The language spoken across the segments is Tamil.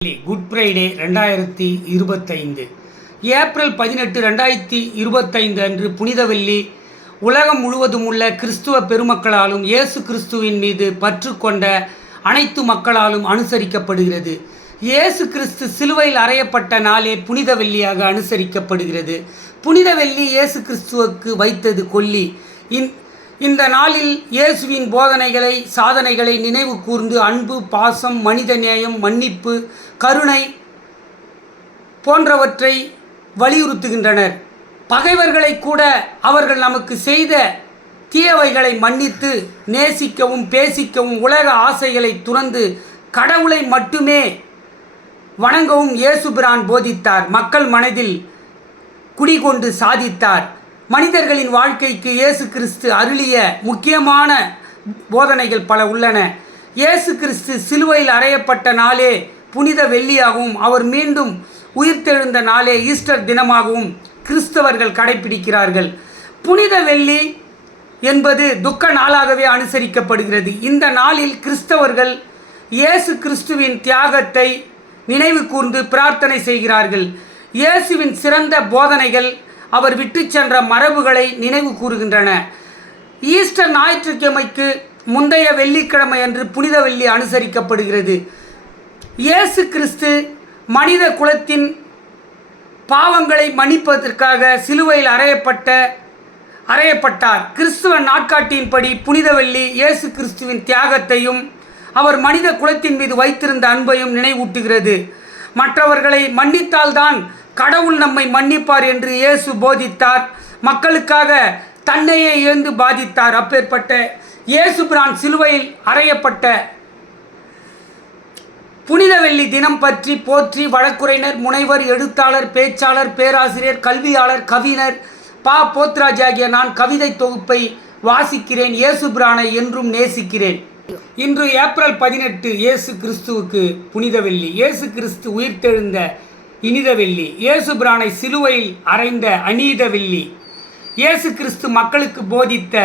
குட் ஃப்ரைடே 2025 ஏப்ரல் 18, 2025 அன்று புனித வெள்ளி உலகம் முழுவதும் உள்ள கிறிஸ்துவ பெருமக்களாலும் இயேசு கிறிஸ்துவின் மீது பற்று கொண்ட அனைத்து மக்களாலும் அனுசரிக்கப்படுகிறது. இயேசு கிறிஸ்து சிலுவையில் அறையப்பட்ட நாளே புனித வெள்ளியாக அனுசரிக்கப்படுகிறது. புனித வெள்ளி இயேசு கிறிஸ்துவுக்கு வைத்தது கொல்லி. இந்த நாளில் இயேசுவின் போதனைகளை சாதனைகளை நினைவு கூர்ந்து அன்பு, பாசம், மனித நேயம், மன்னிப்பு, கருணை போன்றவற்றை வலியுறுத்துகின்றனர். பகைவர்களை கூட அவர்கள் நமக்கு செய்த தீயவைகளை மன்னித்து நேசிக்கவும் பேசிக்கவும் உலக ஆசைகளை துறந்து கடவுளை மட்டுமே வணங்கவும் இயேசுபிரான் போதித்தார். மக்கள் மனதில் குடிகொண்டு சாதித்தார். மனிதர்களின் வாழ்க்கைக்கு இயேசு கிறிஸ்து அருளிய முக்கியமான போதனைகள் பல உள்ளன. இயேசு கிறிஸ்து சிலுவையில் அறையப்பட்ட நாளே புனித வெள்ளியாகவும் அவர் மீண்டும் உயிர்த்தெழுந்த நாளே ஈஸ்டர் தினமாகவும் கிறிஸ்தவர்கள் கடைபிடிக்கிறார்கள். புனித வெள்ளி என்பது துக்க நாளாகவே அனுசரிக்கப்படுகிறது. இந்த நாளில் கிறிஸ்தவர்கள் இயேசு கிறிஸ்துவின் தியாகத்தை நினைவு கூர்ந்து பிரார்த்தனை செய்கிறார்கள். இயேசுவின் சிறந்த போதனைகள் அவர் விட்டு சென்ற மரபுகளை நினைவு கூறுகின்றன. ஈஸ்டர் ஞாயிற்றுக்கிழமைக்கு முந்தைய வெள்ளிக்கிழமை அன்று புனித வெள்ளி அனுசரிக்கப்படுகிறது. இயேசு கிறிஸ்து மனித குலத்தின் பாவங்களை மன்னிப்பதற்காக சிலுவையில் அறையப்பட்டார். கிறிஸ்துவ நாட்காட்டியின்படி புனித வெள்ளி இயேசு கிறிஸ்துவின் தியாகத்தையும் அவர் மனித குலத்தின் மீது வைத்திருந்த அன்பையும் நினைவூட்டுகிறது. மற்றவர்களை மன்னித்தால்தான் கடவுள் நம்மை மன்னிப்பார் என்று இயேசு போதித்தார். மக்களுக்காக தன்னையே இழந்து பாதித்தார். அப்பேற்பட்ட இயேசுபிரான் சிலுவையில் அறையப்பட்ட புனித வெள்ளி தினம் பற்றி போற்றி வழக்குரைஞர், முனைவர், எழுத்தாளர், பேச்சாளர், பேராசிரியர், கல்வியாளர், கவிஞர் போத்ராஜ் ஆகிய நான் கவிதை தொகுப்பை வாசிக்கிறேன். இயேசுபிரானை என்றும் நேசிக்கிறேன். இன்று ஏப்ரல் 18 இயேசு கிறிஸ்துவுக்கு புனித வெள்ளி. இயேசு கிறிஸ்து உயிர்த்தெழுந்த இனித வெள்ளி. இயேசுபிரானை சிலுவையில் அறைந்த அநீத வெள்ளி. இயேசு கிறிஸ்து மக்களுக்கு போதித்த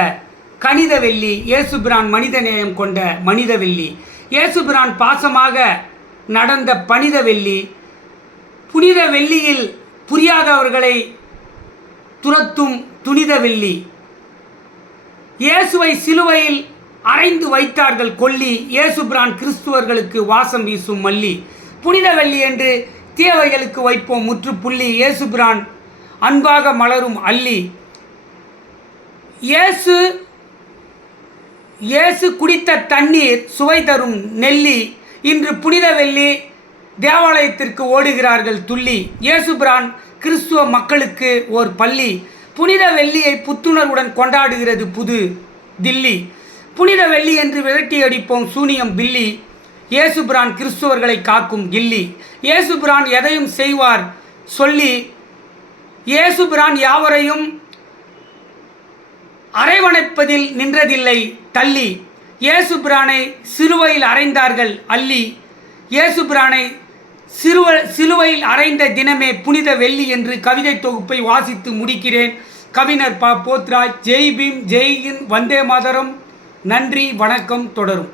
கனித வெள்ளி. இயேசுபிரான் மனித நேயம் கொண்ட மனித வெள்ளி. இயேசுபிரான் பாசமாக நடந்த பனித வெள்ளி. புனித வெள்ளியில் புரியாதவர்களை துரத்தும் துணித வெள்ளி. இயேசுவை சிலுவையில் அறைந்து வைத்தார்கள் கொல்லி. இயேசுபிரான் கிறிஸ்துவர்களுக்கு வாசம் வீசும் மல்லி. புனித வெள்ளி என்று தீயவைகளுக்கு வைப்போம் முற்றுப்புள்ளி. இயேசுபிரான் அன்பாக மலரும் அல்லி. இயேசு குடித்த தண்ணீர் சுவை தரும் நெல்லி. இன்று புனித வெள்ளி தேவாலயத்திற்கு ஓடுகிறார்கள் துள்ளி. இயேசுபிரான் கிறிஸ்துவ மக்களுக்கு ஓர் பள்ளி. புனித வெள்ளியை புத்துணர்வுடன் கொண்டாடுகிறது புது தில்லி. புனித வெள்ளி என்று விரட்டி அடிப்போம் சூனியம் பில்லி. இயேசுபிரான் கிறிஸ்துவர்களை காக்கும் கில்லி. இயேசுபிரான் எதையும் செய்வார் சொல்லி. இயேசுபிரான் யாவரையும் அரவணைப்பதில் நின்றதில்லை தள்ளி. இயேசுபிரானை சிலுவையில் அறைந்தார்கள் அள்ளி. இயேசுபிரானை சிலுவையில் அறைந்த தினமே புனித வெள்ளி என்று கவிதை தொகுப்பை வாசித்து முடிக்கிறேன். கவிஞர் போத்ராஜ். ஜெய் பீம், ஜெய் ஹிந்த், வந்தே மாதரம். நன்றி, வணக்கம். தொடரும்.